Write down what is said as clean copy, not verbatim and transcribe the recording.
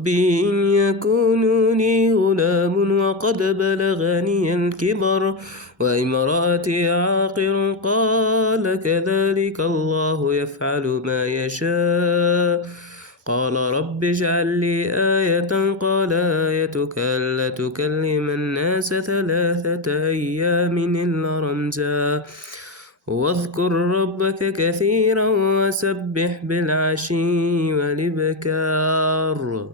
ربي إن يكون لي غلام وقد بلغني الكبر وامرأتي عاقر قال كذلك الله يفعل ما يشاء قال رب اجعل لي آية قال آيتك ألا تكلم الناس 3 أيام إلا رمزا واذكر ربك كثيرا وسبح بالعشي والإبكار.